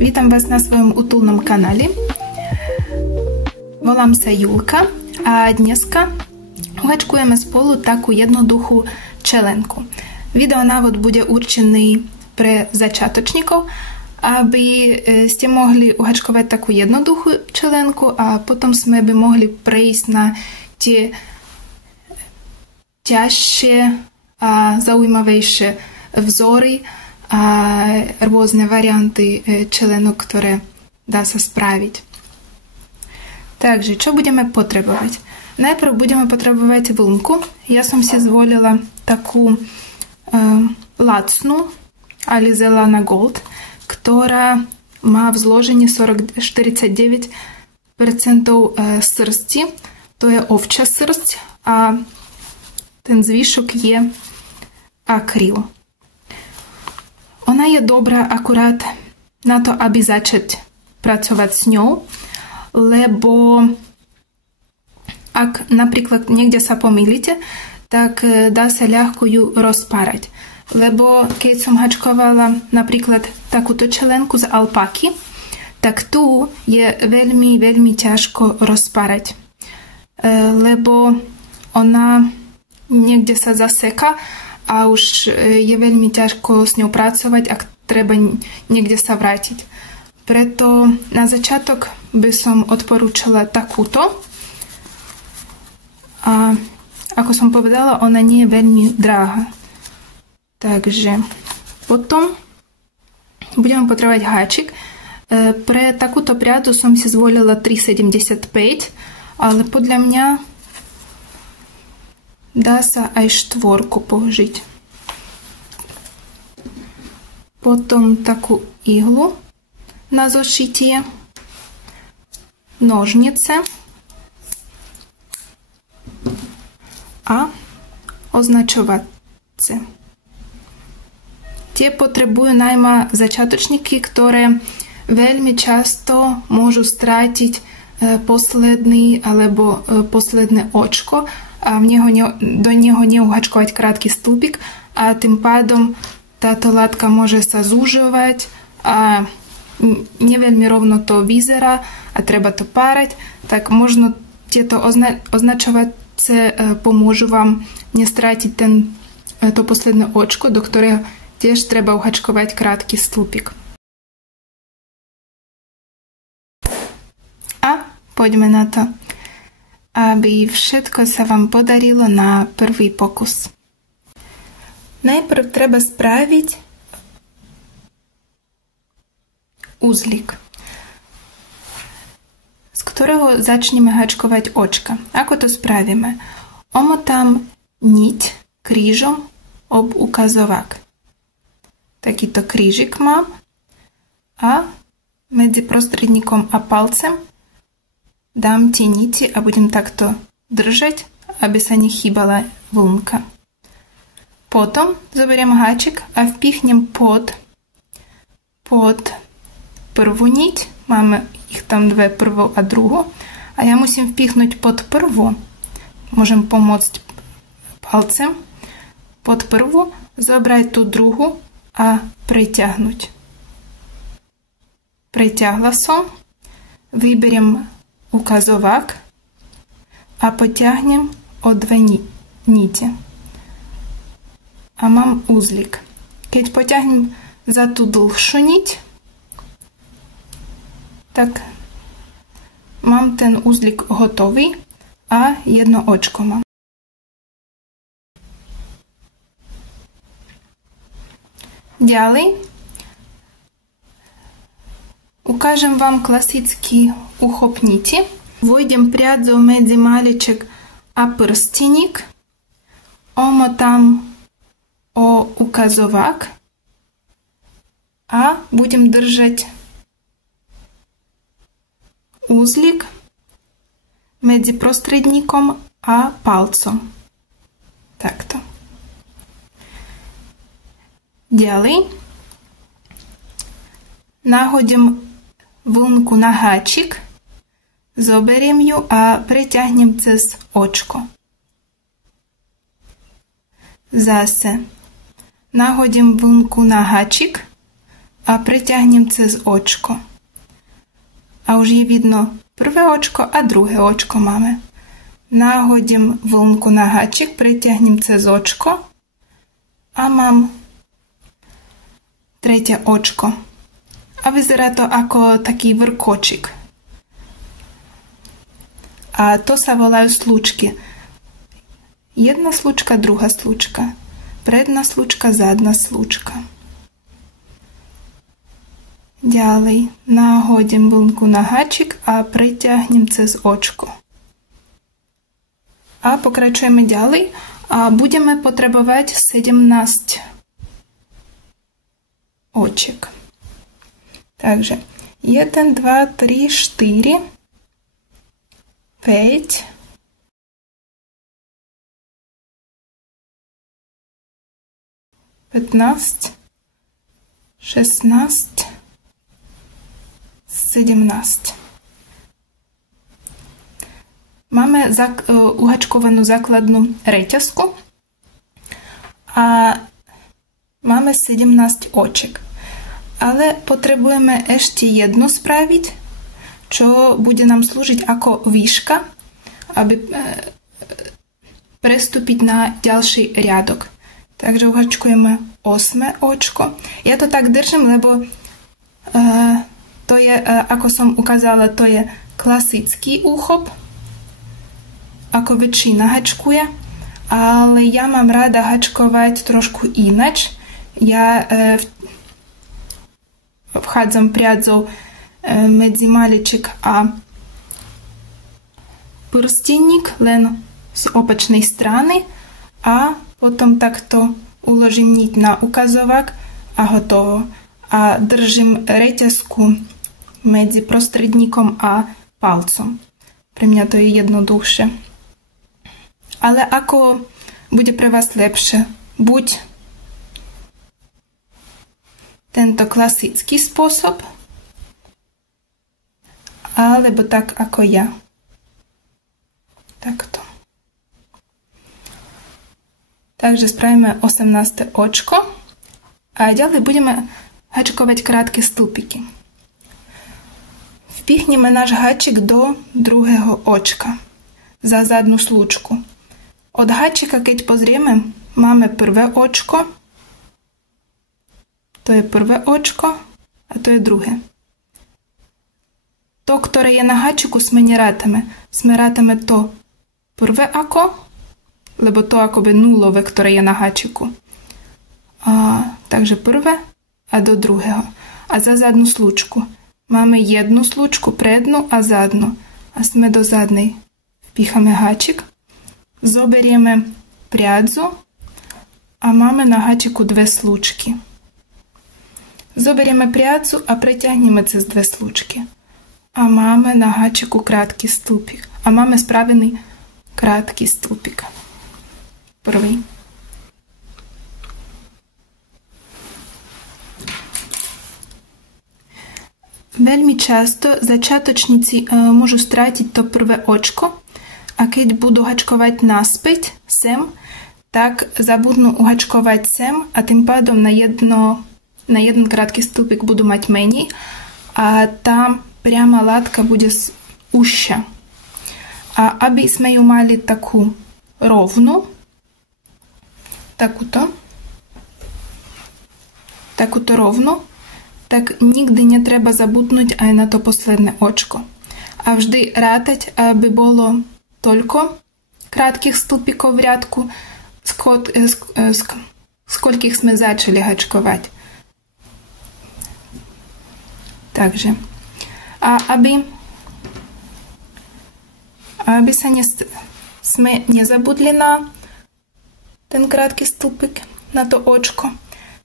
Vítam vás na svojom útulnom kanáli. Volám sa Julka a dneska uhačkujeme spolu takú jednoduchú čelenku. Videonávod bude určený pre začiatočníkov, aby ste mohli uhačkovať takú jednoduchú čelenku a potom sme by mohli prejsť na tie ťažšie a zaujímavejšie vzory a rôzne varianty čelenok, ktoré dá sa spraviť. Takže, čo budeme potrebovať? Najprv budeme potrebovať vlnku. Ja som si zvolila takú lacnú Alize Lana Gold, ktorá má v zložení 49% srsti. To je ovčia srst a ten zvyšok je akryl. Ona je dobrá akurát na to, aby začať pracovať s ňou, lebo ak napríklad niekde sa pomýlite, tak dá sa ľahko ju rozpárať. Lebo keď som hačkovala napríklad takúto čelenku z alpaky, tak tu je veľmi, veľmi ťažko rozpárať. Lebo ona niekde sa zaseka a už je veľmi ťažko s ňou pracovať, ak treba niekde sa vrátiť. Preto na začiatok by som odporúčala takúto. A ako som povedala, ona nie je veľmi drahá. Takže potom budeme potrebovať háčik. Pre takúto priadzu som si zvolila 3,75, ale podľa mňa dá sa aj 4 použiť. Potom takú ihlu na zošitie, nožnice a označovacie. Tie potrebujú najmä začiatočníky, ktoré veľmi často môžu strátiť posledný alebo posledné očko a do neho neuhačkovať krátky stĺpik a tým pádom táto látka môže sa zužovať a neveľmi rovno to vyzerá a treba to párať, tak možno tieto označovacie pomôžu vám nestrátiť to posledné očko, do ktorého tiež treba uhačkovať krátky stĺpik. A poďme na to, aby všetko sa vám podarilo na prvý pokus. Najprv treba spraviť uzlík, z ktorého začneme hačkovať očka. Ako to spravíme? Omotám niť krížom ob ukazovák. Takýto krížik mám a medzi prostredníkom a palcem dám tie niti a budem takto držať, aby sa nechýbala vlnka. Potom zoberiem háčik a vpichnem pod prvú niť. Máme ich tam dve, prvú a druhú. A ja musím vpichnúť pod prvú. Môžem pomôcť palcem. Pod prvú zobrať tú druhú a preťahnuť. Preťahla som. Vyberiem ukazovák a potiahnem o dve nite. A mám uzlík. Keď potiahnem za tú dlhšiu niť, tak mám ten uzlík hotový a jedno očko mám. Ďalej ukážem vám klasický uchop niti. Vôjdem priadzou medzi maliček a prsteník, omotám o ukazovák a budem držať uzlík medzi prostredníkom a palcom. Takto. Ďalej nahodím vlnku na háčik, zoberiem ju a preťahnem cez očko. Zase nahodím vlnku na háčik a притягнемо цez очко. A už je vidno prvé očko a druhé očko máme. Nahodím vlnku na háčik, pritiahnem cez očko a mám tretie očko. A vyzerá to ako taký vrkočik. A to sa volajú slučky. Jedna slučka, druhá slučka. Predná slučka, zadná slučka. Ďalej nahodím vlnku na háčik a pritiahnem cez očko. A pokračujeme ďalej a budeme potrebovať 17 očiek. Takže 1, 2, 3, 4, 5, 15, 16, 17. Máme uhačkovanú základnú reťazku a máme 17 očiek. Ale potrebujeme ešte jedno spraviť, čo bude nám slúžiť ako výška, aby prestúpiť na ďalší riadok. Takže uhačkujeme 8 očko. Ja to tak držím, lebo to je, ako som ukázala, to je klasický úchop, ako väčšina hačkuje, ale ja mám rada hačkovať trošku inač. Ja vchádzam priadzou medzi maliček a prstenník len z opačnej strany a potom takto uložím niť na ukazovák a hotovo. A držím reťazku medzi prostredníkom a palcom. Pre mňa to je jednoduchšie. Ale ako bude pre vás lepšie? Buď tento klasický spôsob, alebo tak ako ja. Takto. Takže spravíme 18. očko a ďalej budeme hačkovať krátke stĺpiky. Vpichneme náš háčik do druhého očka za zadnú slučku. Od háčika, keď pozrieme, máme prvé očko, to je prvé očko a to je druhé. To, ktoré je na háčiku, sme nerátame. Sme rátame to prvé ako, lebo to akoby nulové, ktoré je na háčiku. Takže prvé a do druhého. A za zadnú slučku. Máme jednu slučku, prednú a zadnú. A sme do zadnej. Vpíchame háčik. Zoberieme priadzu a máme na háčiku dve slučky. Zoberieme priadzu a preťahneme cez dve slučky. A máme na háčiku krátky stĺpik. A máme spravený krátky stĺpik. Prvý. Veľmi často začiatočníci môžu strátiť to prvé očko a keď budú hačkovať naspäť sem, tak zabudnú uhačkovať sem a tým pádom na jeden krátky stĺpik budú mať menej a tá priama látka bude užšia. A aby sme ju mali takú rovnú, takúto rovnú, tak nikdy netreba zabudnúť aj na to posledné očko. A vždy rátať, aby bolo toľko krátkych stĺpikov v riadku, z koľkých sme začali hačkovať. Takže, a aby sme nezabudli na ten krátky stĺpik, na to očko,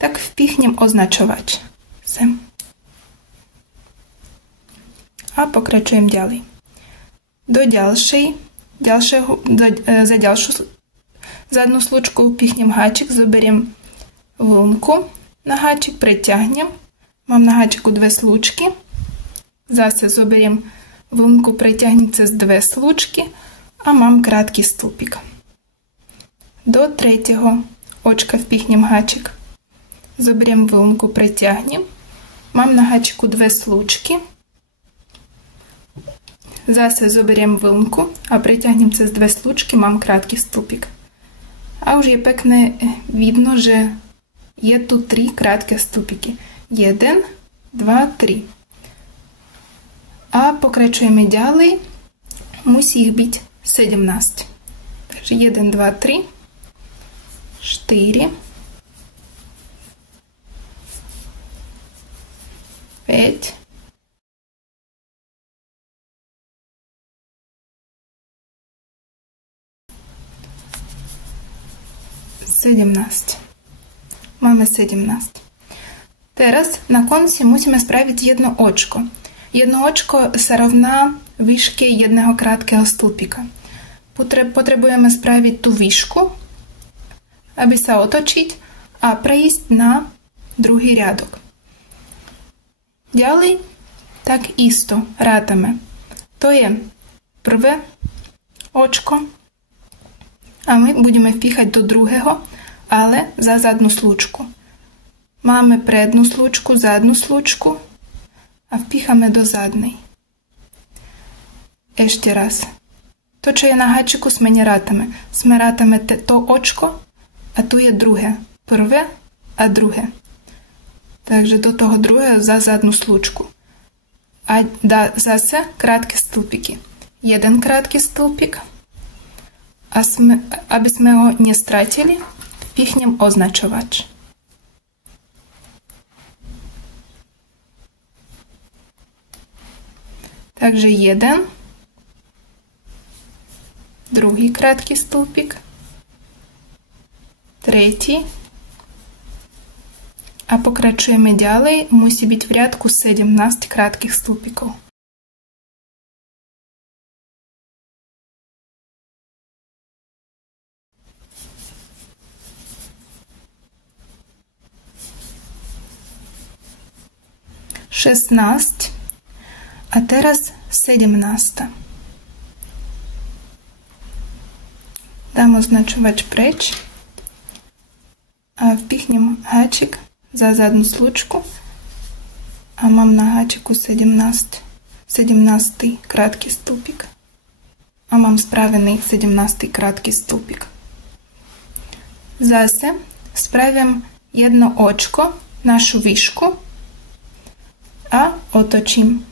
tak vpichnem označovač sem. A pokračujem ďalej. Za ďalšiu zadnú slučku vpichnem háčik, zoberiem vlnku na háčik, preťahnem. Mám na háčiku dve slučky. Zase zoberiem vlnku, preťahnem cez dve slučky a mám krátky stĺpik. Do tretieho očka vpichnem háčik. Zoberiem vlnku, preťahnem Mám na háčiku 2 slúčky. Zase zoberiem vlnku a preťahnem cez 2 slúčky, mám krátky stĺpik. A už je pekné vidno, že je tu 3 krátke stĺpiky. 1, 2, 3. A pokračujeme ďalej. Musí ich byť 17. Takže 1, 2, 3, 4, 5, 17. Máme 17. Teraz na konci musíme spraviť jedno očko. Jedno očko sa rovná výške jedného krátkeho stĺpika. Potrebujeme spraviť tú výšku, aby sa otočiť a prejsť na druhý riadok. Ďalej tak isto rátame. To je prvé očko a my budeme vpíchať do druhého, ale za zadnú slúčku. Máme prednú slúčku, zadnú slúčku a vpíchame do zadnej. Ešte raz. To, čo je na háčiku, sme nerátame. Sme rátame to očko a tu je druhé. Prvé a druhé. Takže do toho druhého za zadnú slúčku. A zase krátke stĺpiky. Jeden krátky stĺpik. A aby sme ho nestratili, vpichnem označovač. Takže jeden, druhý krátky stĺpik, tretí a pokračujeme ďalej. Musí byť v riadku 17 krátkych stĺpikov. Šestnáct a teraz 17. Dám označovač preč a vpichnem háčik za zadnú slučku a mám na háčiku 17. 17. krátky stĺpik a mám spravený 17. krátky stĺpik. Zase spravím jedno očko, našu výšku a otočím.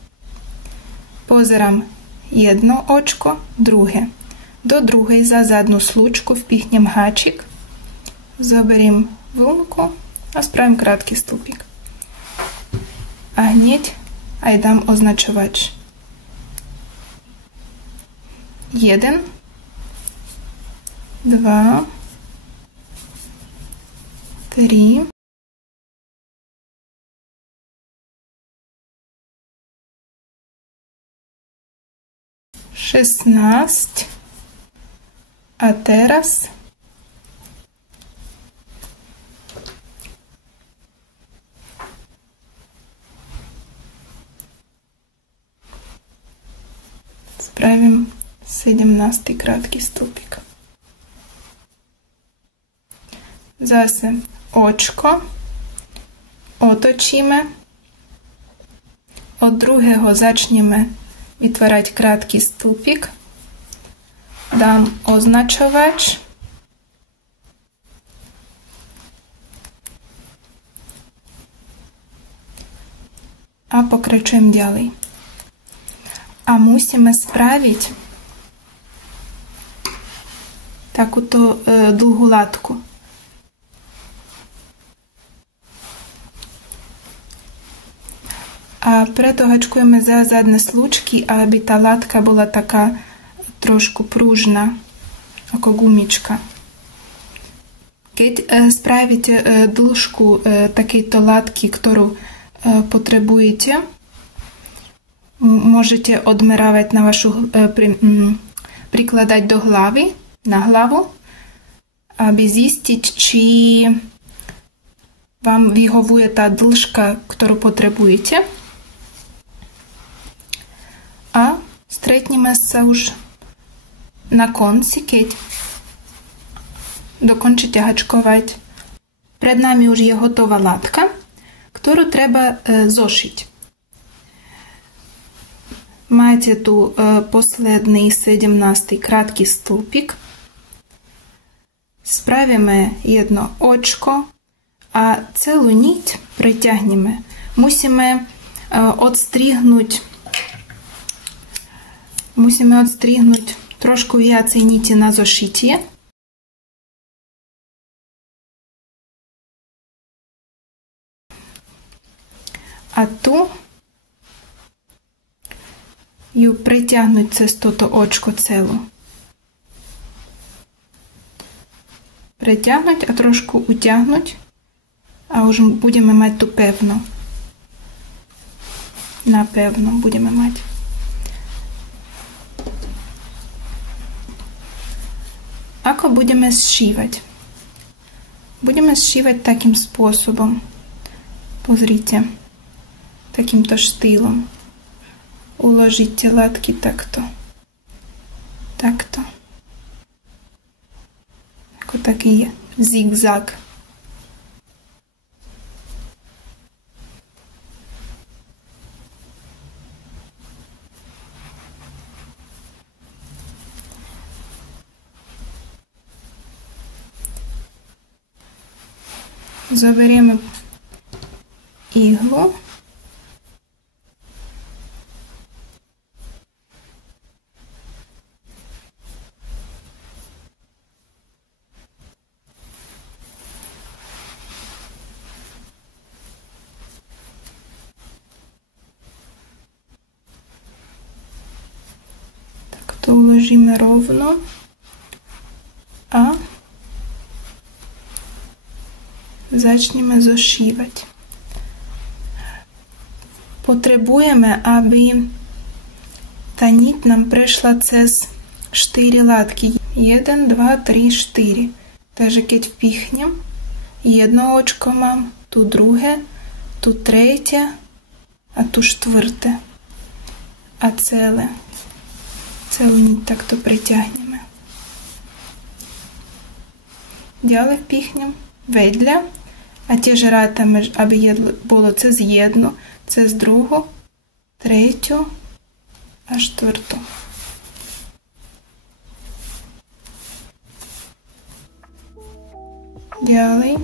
Pozerám jedno očko, druhé. Do druhej za zadnú slučku vpichnem háčik, zoberiem vlnku a spravím krátky stĺpik. A hneď aj dám označovač. 1, 2, 3, 16 a teraz spravím 17. krátky stĺpik. Zase očko otočíme, od druhého začneme vytvárať krátky stĺpik, dám označovač a pokračujem ďalej. A musíme spraviť takúto dlhú látku. A preto hačkujeme za zadné slučky, aby tá látka bola taká trošku prúžna, ako gumička. Keď spravíte dĺžku takejto látky, ktorú potrebujete, môžete odmerávať na vašu, prikladať do hlavy, na hlavu, aby zistiť, či vám vyhovuje tá dĺžka, ktorú potrebujete. A stretneme sa už na konci, keď dokončíte hačkovať. Pred nami už je hotová látka, ktorú treba zošiť. Máte tu posledný 17. krátky stĺpik. Spravíme jedno očko a celú niť preťahneme. Musíme odstrihnúť trošku viacej niti na zošitie. A tu ju preťahnuť cez toto očko celú. Preťahnuť a trošku utiahnuť a už budeme mať tu pevno. Napevno budeme mať. Ako budeme zšívať? Budeme zšívať takým spôsobom. Pozrite. Takýmto štýlom. Uložíte látky takto. Takto. Ako taký zigzag. Zoberieme ihlu. To uložíme rovno a začneme zošívať. Potrebujeme, aby tá niť nám prešla cez 4 látky. 1, 2, 3, 4. Takže keď vpichnem, jedno očko mám, tu druhé, tu tretie a tu štvrté. A celé. Celú niť takto preťahneme. Ďalej vpichnem vedľa a tiež rátame, aby bolo cez jednu, cez druhú, tretiu a štvrtú. Ďalej.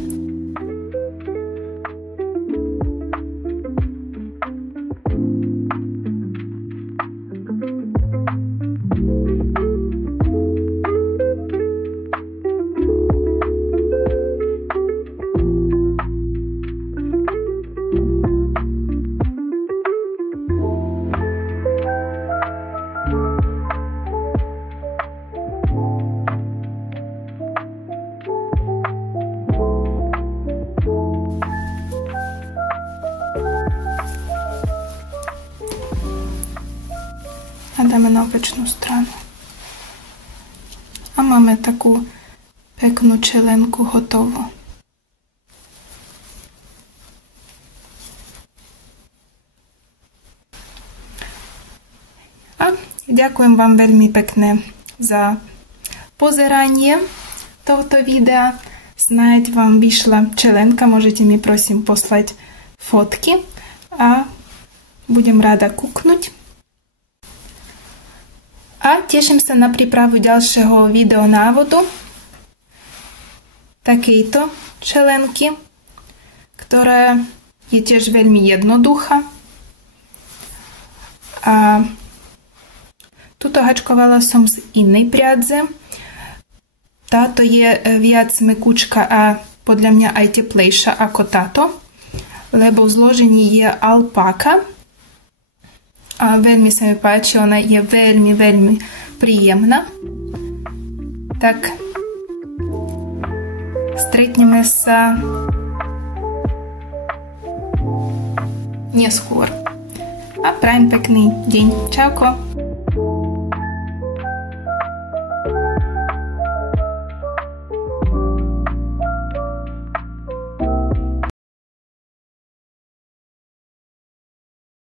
A dáme na opačnú stranu. A máme takú peknú čelenku hotovú. A ďakujem vám veľmi pekne za pozeranie tohto videa. Snáď vám vyšla čelenka, môžete mi prosím poslať fotky a budem rada kúknuť. A teším sa na prípravu ďalšieho videonávodu takejto čelenky, ktorá je tiež veľmi jednoduchá. A tuto hačkovala som z inej priadze. Táto je viac mekúčka a podľa mňa aj teplejšia ako táto, lebo v zložení je alpaka. A veľmi sa mi páči, ona je veľmi, veľmi príjemná. Tak stretneme sa neskôr. A prajem pekný deň. Čauko.